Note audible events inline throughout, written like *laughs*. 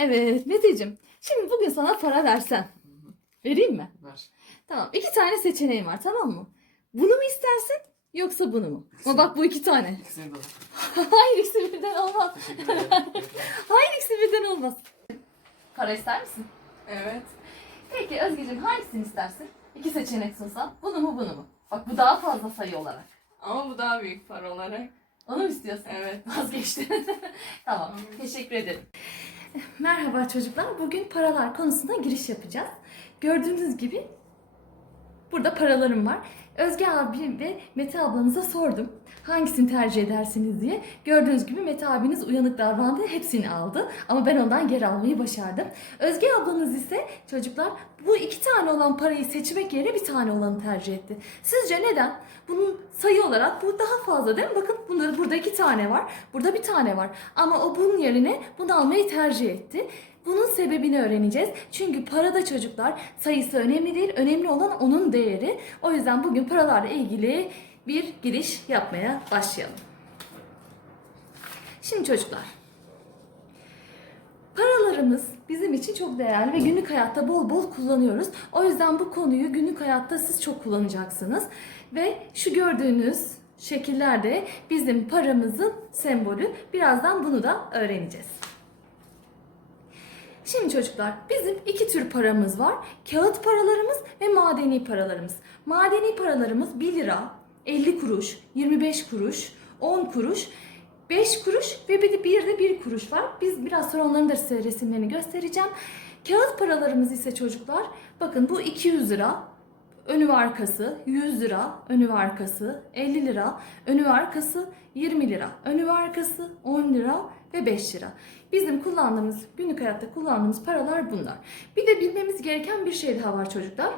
Evet Meteciğim. Şimdi bugün sana para versem. Vereyim mi? Ver. Tamam. iki tane seçeneğim var tamam mı? Bunu mu istersin yoksa bunu mu? Ama bak bu iki tane. İkisini de al. *laughs* Hayır ikisi birden olmaz. *laughs* Hayır ikisi birden olmaz. Para ister misin? evet. Peki Özgeciğim hangisini istersin? İki seçenek sunsam. Bunu mu bunu mu? Bak bu daha fazla sayı olarak. Ama bu daha büyük para olarak. Onu mu istiyorsun? Evet. Vazgeçtim. *laughs* tamam. Teşekkür ederim. Merhaba çocuklar. Bugün paralar konusuna giriş yapacağız. Gördüğünüz gibi burada paralarım var. Özge abi ve Mete ablanıza sordum. Hangisini tercih edersiniz diye. Gördüğünüz gibi Mete abiniz uyanık davrandı. Hepsini aldı. Ama ben ondan geri almayı başardım. Özge ablanız ise çocuklar bu iki tane olan parayı seçmek yerine bir tane olanı tercih etti. Sizce neden? Bunun sayı olarak bu daha fazla değil mi? Bakın bunları burada iki tane var. Burada bir tane var. Ama o bunun yerine bunu almayı tercih etti. Bunun sebebini öğreneceğiz. Çünkü parada çocuklar sayısı önemli değil. Önemli olan onun değeri. O yüzden bugün paralarla ilgili bir giriş yapmaya başlayalım. Şimdi çocuklar. Paralarımız bizim için çok değerli ve günlük hayatta bol bol kullanıyoruz. O yüzden bu konuyu günlük hayatta siz çok kullanacaksınız. Ve şu gördüğünüz şekillerde bizim paramızın sembolü. Birazdan bunu da öğreneceğiz. Şimdi çocuklar bizim iki tür paramız var. Kağıt paralarımız ve madeni paralarımız. Madeni paralarımız 1 lira, 50 kuruş, 25 kuruş, 10 kuruş, 5 kuruş ve bir de bir de 1 kuruş var. Biz biraz sonra onların da size resimlerini göstereceğim. Kağıt paralarımız ise çocuklar bakın bu 200 lira, önü ve arkası 100 lira, önü ve arkası 50 lira, önü ve arkası 20 lira, önü ve arkası 10 lira ve 5 lira. Bizim kullandığımız, günlük hayatta kullandığımız paralar bunlar. Bir de bilmemiz gereken bir şey daha var çocuklar.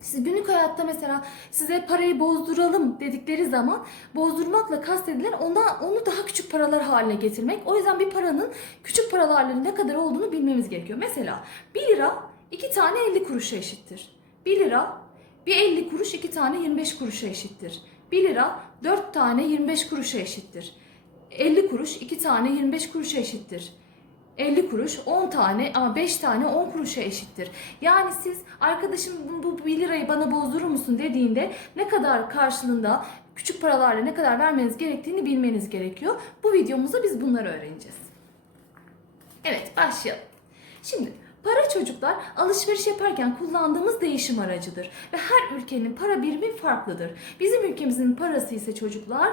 Siz günlük hayatta mesela size parayı bozduralım dedikleri zaman bozdurmakla kastedilen ona, onu daha küçük paralar haline getirmek. O yüzden bir paranın küçük paralarla ne kadar olduğunu bilmemiz gerekiyor. Mesela 1 lira 2 tane 50 kuruşa eşittir. 1 lira bir 50 kuruş 2 tane 25 kuruşa eşittir. 1 lira 4 tane 25 kuruşa eşittir. 50 kuruş 2 tane 25 kuruşa eşittir. 50 kuruş 10 tane ama 5 tane 10 kuruşa eşittir. Yani siz arkadaşım bu, bu 1 lirayı bana bozdurur musun dediğinde ne kadar karşılığında küçük paralarla ne kadar vermeniz gerektiğini bilmeniz gerekiyor. Bu videomuzda biz bunları öğreneceğiz. Evet başlayalım. Şimdi para çocuklar alışveriş yaparken kullandığımız değişim aracıdır. Ve her ülkenin para birimi farklıdır. Bizim ülkemizin parası ise çocuklar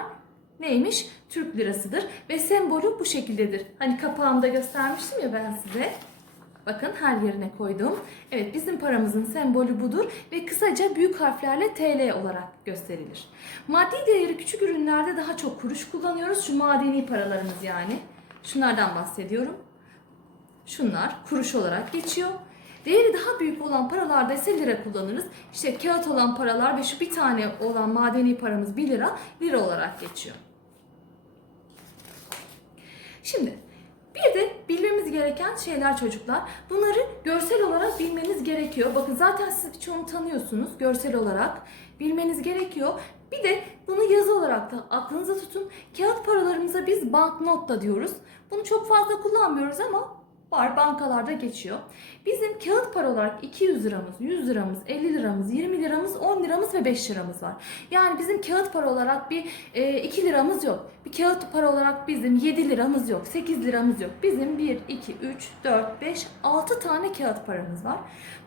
neymiş? Türk lirasıdır ve sembolü bu şekildedir. Hani kapağımda göstermiştim ya ben size. Bakın her yerine koydum. Evet bizim paramızın sembolü budur ve kısaca büyük harflerle TL olarak gösterilir. Maddi değeri küçük ürünlerde daha çok kuruş kullanıyoruz. Şu madeni paralarımız yani. Şunlardan bahsediyorum. Şunlar kuruş olarak geçiyor. Değeri daha büyük olan paralarda ise lira kullanırız. İşte kağıt olan paralar ve şu bir tane olan madeni paramız 1 lira, lira olarak geçiyor. Şimdi bir de bilmemiz gereken şeyler çocuklar. Bunları görsel olarak bilmeniz gerekiyor. Bakın zaten siz birçoğunu tanıyorsunuz görsel olarak. Bilmeniz gerekiyor. Bir de bunu yazı olarak da aklınıza tutun. Kağıt paralarımıza biz banknot da diyoruz. Bunu çok fazla kullanmıyoruz ama var bankalarda geçiyor. Bizim kağıt para olarak 200 liramız, 100 liramız, 50 liramız, 20 liramız, 10 liramız ve 5 liramız var. Yani bizim kağıt para olarak bir e, 2 liramız yok. Bir kağıt para olarak bizim 7 liramız yok, 8 liramız yok. Bizim 1, 2, 3, 4, 5, 6 tane kağıt paramız var.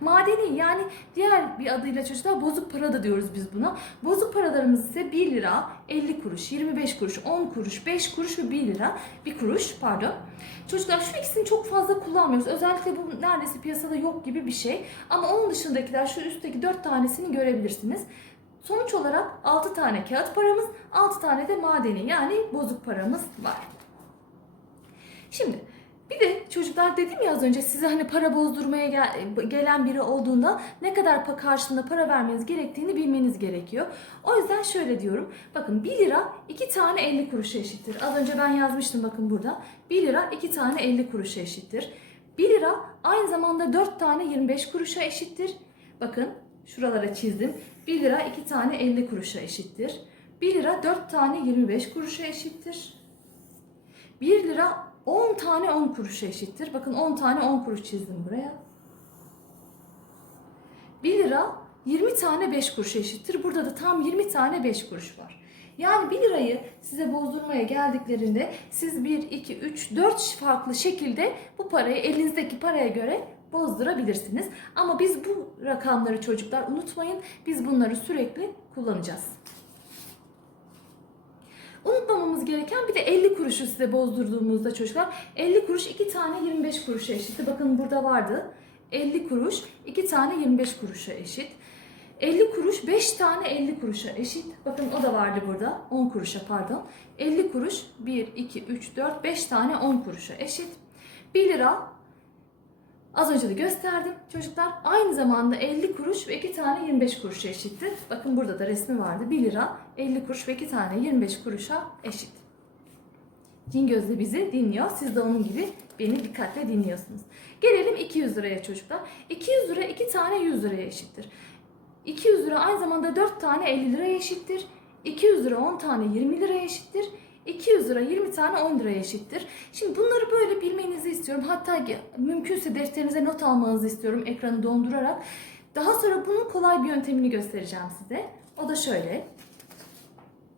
Madeni yani diğer bir adıyla çocuklar bozuk para da diyoruz biz buna. Bozuk paralarımız ise 1 lira, 50 kuruş, 25 kuruş, 10 kuruş, 5 kuruş ve 1 lira, 1 kuruş pardon. Çocuklar şu ikisini çok fazla kullanmıyoruz. Özellikle bu neredeyse piyasada yok gibi bir şey. Ama onun dışındakiler şu üstteki 4 tanesini görebilirsiniz. Sonuç olarak 6 tane kağıt paramız, 6 tane de madeni yani bozuk paramız var. Şimdi bir de çocuklar dedim ya az önce size hani para bozdurmaya gel- gelen biri olduğunda ne kadar karşılığında para vermeniz gerektiğini bilmeniz gerekiyor. O yüzden şöyle diyorum. Bakın 1 lira 2 tane 50 kuruşa eşittir. Az önce ben yazmıştım bakın burada. 1 lira 2 tane 50 kuruşa eşittir. 1 lira aynı zamanda 4 tane 25 kuruşa eşittir. Bakın şuralara çizdim. 1 lira 2 tane 50 kuruşa eşittir. 1 lira 4 tane 25 kuruşa eşittir. 1 lira 10 tane 10 kuruşa eşittir. Bakın 10 tane 10 kuruş çizdim buraya. 1 lira 20 tane 5 kuruşa eşittir. Burada da tam 20 tane 5 kuruş var. Yani 1 lirayı size bozdurmaya geldiklerinde siz 1, 2, 3, 4 farklı şekilde bu parayı elinizdeki paraya göre bozdurabilirsiniz. Ama biz bu rakamları çocuklar unutmayın. Biz bunları sürekli kullanacağız. Unutmamamız gereken bir de 50 kuruşu size bozdurduğumuzda çocuklar 50 kuruş 2 tane 25 kuruşa eşitti. Bakın burada vardı. 50 kuruş 2 tane 25 kuruşa eşit. 50 kuruş 5 tane 50 kuruşa eşit. Bakın o da vardı burada. 10 kuruşa pardon. 50 kuruş 1, 2, 3, 4, 5 tane 10 kuruşa eşit. 1 lira Az önce de gösterdim çocuklar. Aynı zamanda 50 kuruş ve 2 tane 25 kuruşa eşitti. Bakın burada da resmi vardı. 1 lira 50 kuruş ve 2 tane 25 kuruşa eşit. Cin gözle bizi dinliyor. Siz de onun gibi beni dikkatle dinliyorsunuz. Gelelim 200 liraya çocuklar. 200 lira 2 tane 100 liraya eşittir. 200 lira aynı zamanda 4 tane 50 liraya eşittir. 200 lira 10 tane 20 liraya eşittir. 200 lira 20 tane 10 liraya eşittir. Şimdi bunları böyle bilmenizi istiyorum. Hatta mümkünse defterinize not almanızı istiyorum ekranı dondurarak. Daha sonra bunun kolay bir yöntemini göstereceğim size. O da şöyle.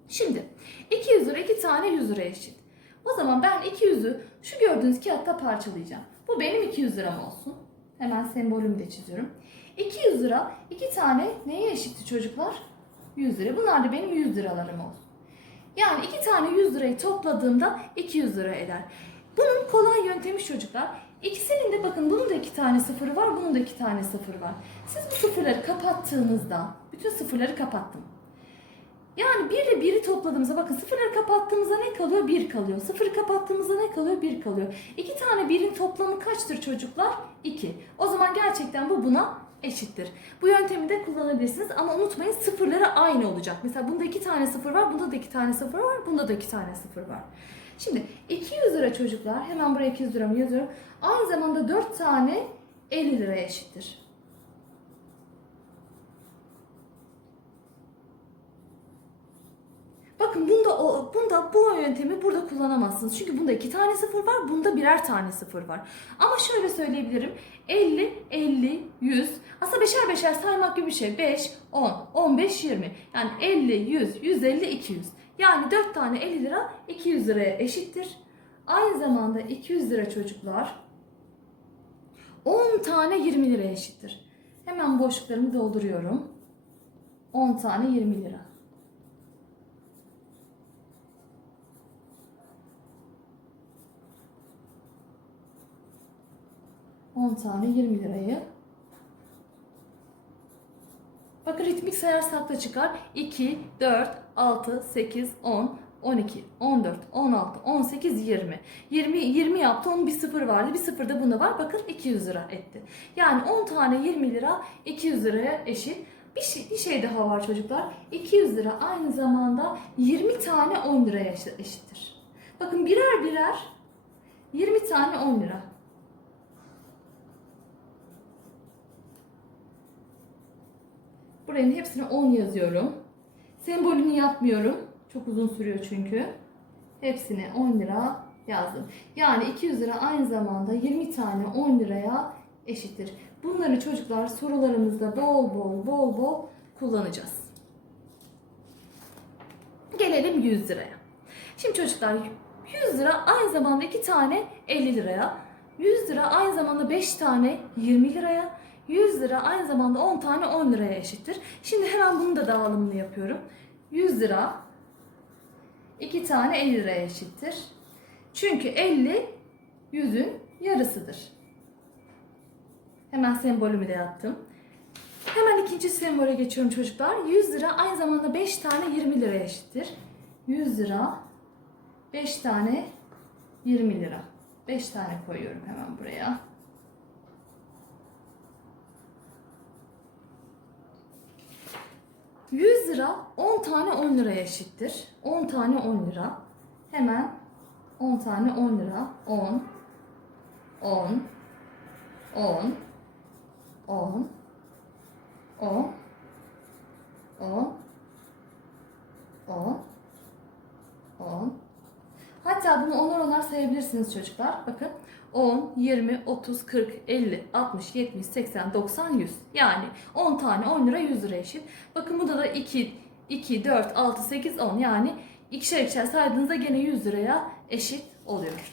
Şimdi 200 lira 2 tane 100 liraya eşit. O zaman ben 200'ü şu gördüğünüz kağıtta parçalayacağım. Bu benim 200 liram olsun. Hemen sembolümü de çiziyorum. 200 lira 2 tane neye eşitti çocuklar? 100 lira. Bunlar da benim 100 liralarım olsun. Yani 2 tane 100 lirayı topladığımda 200 lira eder. Bunun kolay yöntemi çocuklar. İkisinin de bakın bunun da iki tane sıfırı var, bunun da iki tane sıfırı var. Siz bu sıfırları kapattığınızda, bütün sıfırları kapattım. Yani 1 ile 1'i topladığımızda bakın sıfırları kapattığımızda ne kalıyor? 1 kalıyor. Sıfırı kapattığımızda ne kalıyor? 1 kalıyor. 2 tane 1'in toplamı kaçtır çocuklar? 2. O zaman gerçekten bu buna eşittir. Bu yöntemi de kullanabilirsiniz ama unutmayın sıfırları aynı olacak. Mesela bunda 2 tane sıfır var, bunda da 2 tane sıfır var, bunda da 2 tane sıfır var. Şimdi 200 lira çocuklar, hemen buraya 200 liramı yazıyorum. Aynı zamanda 4 tane 50 liraya eşittir. Bakın bunda o, bunda bu yöntemi burada kullanamazsınız. Çünkü bunda iki tane sıfır var, bunda birer tane sıfır var. Ama şöyle söyleyebilirim. 50, 50, 100. Aslında beşer beşer saymak gibi bir şey. 5, 10, 15, 20. Yani 50, 100, 150, 200. Yani 4 tane 50 lira 200 liraya eşittir. Aynı zamanda 200 lira çocuklar 10 tane 20 liraya eşittir. Hemen boşluklarımı dolduruyorum. 10 tane 20 lira. On tane 20 lirayı. Bakın ritmik sayarsak da çıkar. 2, 4, 6, 8, 10, 12, 14, 16, 18, 20. 20, 20 yaptı. Onun bir sıfır vardı. Bir sıfır da bunda var. Bakın 200 lira etti. Yani 10 tane 20 lira 200 liraya eşit. Bir şey, bir şey daha var çocuklar. 200 lira aynı zamanda 20 tane 10 liraya eşit- eşittir. Bakın birer birer 20 tane 10 lira. Buranın hepsine 10 yazıyorum. Sembolünü yapmıyorum. Çok uzun sürüyor çünkü. Hepsine 10 lira yazdım. Yani 200 lira aynı zamanda 20 tane 10 liraya eşittir. Bunları çocuklar sorularımızda bol bol bol bol kullanacağız. Gelelim 100 liraya. Şimdi çocuklar 100 lira aynı zamanda 2 tane 50 liraya. 100 lira aynı zamanda 5 tane 20 liraya. 100 lira aynı zamanda 10 tane 10 liraya eşittir. Şimdi hemen bunun da dağılımını yapıyorum. 100 lira 2 tane 50 liraya eşittir. Çünkü 50 100'ün yarısıdır. Hemen sembolümü de yaptım. Hemen ikinci sembole geçiyorum çocuklar. 100 lira aynı zamanda 5 tane 20 liraya eşittir. 100 lira 5 tane 20 lira. 5 tane koyuyorum hemen buraya. Yüz lira 10 tane 10 liraya eşittir. 10 tane 10 lira. Hemen 10 tane 10 lira. 10 10 10 10 10 10 10 10 Hatta bunu onar onar sayabilirsiniz çocuklar. Bakın 10, 20, 30, 40, 50, 60, 70, 80, 90, 100. Yani 10 tane 10 lira 100 lira eşit. Bakın burada da 2, 2, 4, 6, 8, 10 yani ikişer ikişer saydığınızda gene 100 liraya eşit oluyor.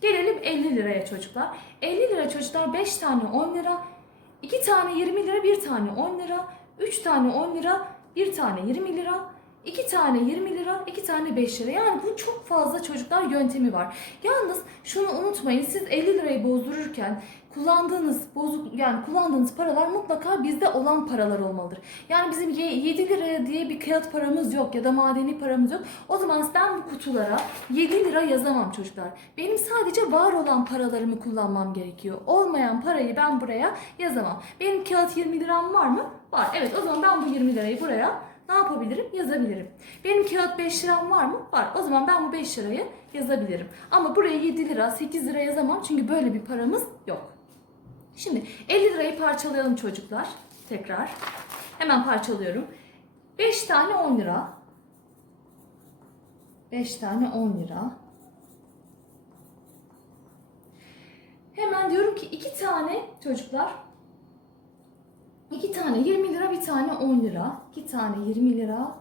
Gelelim 50 liraya çocuklar. 50 lira çocuklar 5 tane 10 lira, 2 tane 20 lira, 1 tane 10 lira, 3 tane 10 lira, 1 tane 20 lira, 2 tane 20 lira, 2 tane 5 lira. Yani bu çok fazla çocuklar yöntemi var. Yalnız şunu unutmayın. Siz 50 lirayı bozdururken kullandığınız bozuk yani kullandığınız paralar mutlaka bizde olan paralar olmalıdır. Yani bizim ye- 7 liraya diye bir kağıt paramız yok ya da madeni paramız yok. O zaman ben bu kutulara 7 lira yazamam çocuklar. Benim sadece var olan paralarımı kullanmam gerekiyor. Olmayan parayı ben buraya yazamam. Benim kağıt 20 liram var mı? Var. Evet o zaman ben bu 20 lirayı buraya ne yapabilirim? Yazabilirim. Benim kağıt 5 liram var mı? Var. O zaman ben bu 5 lirayı yazabilirim. Ama buraya 7 lira, 8 lira yazamam çünkü böyle bir paramız yok. Şimdi 50 lirayı parçalayalım çocuklar. Tekrar. Hemen parçalıyorum. 5 tane 10 lira. 5 tane 10 lira. Hemen diyorum ki 2 tane çocuklar 2 tane 20 lira, bir tane 10 lira. 2 tane 20 lira,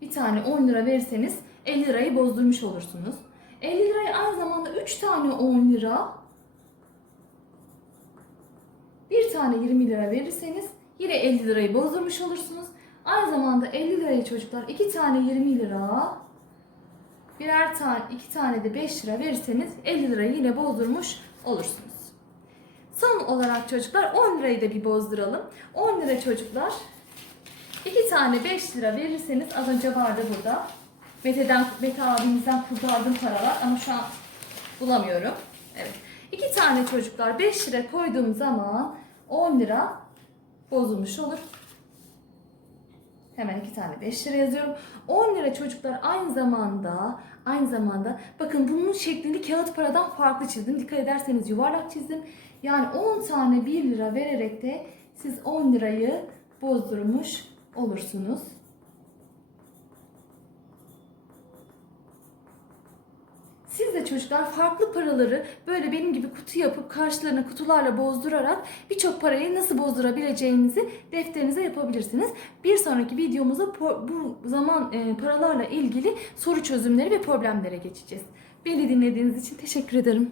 bir tane 10 lira verirseniz 50 lirayı bozdurmuş olursunuz. 50 lirayı aynı zamanda 3 tane 10 lira, bir tane 20 lira verirseniz yine 50 lirayı bozdurmuş olursunuz. Aynı zamanda 50 lirayı çocuklar 2 tane 20 lira, birer tane 2 tane de 5 lira verirseniz 50 lirayı yine bozdurmuş olursunuz. Son olarak çocuklar 10 lirayı da bir bozduralım. 10 lira çocuklar 2 tane 5 lira verirseniz az önce vardı burada. Mete'den, Mete abimizden kurtardığım paralar ama şu an bulamıyorum. Evet. 2 tane çocuklar 5 lira koyduğum zaman 10 lira bozulmuş olur. Hemen iki tane 5 lira yazıyorum. 10 lira çocuklar aynı zamanda aynı zamanda bakın bunun şeklini kağıt paradan farklı çizdim. Dikkat ederseniz yuvarlak çizdim. Yani 10 tane 1 lira vererek de siz 10 lirayı bozdurmuş olursunuz. Siz de çocuklar farklı paraları böyle benim gibi kutu yapıp karşılarına kutularla bozdurarak birçok parayı nasıl bozdurabileceğinizi defterinize yapabilirsiniz. Bir sonraki videomuzda bu zaman e, paralarla ilgili soru çözümleri ve problemlere geçeceğiz. Beni dinlediğiniz için teşekkür ederim.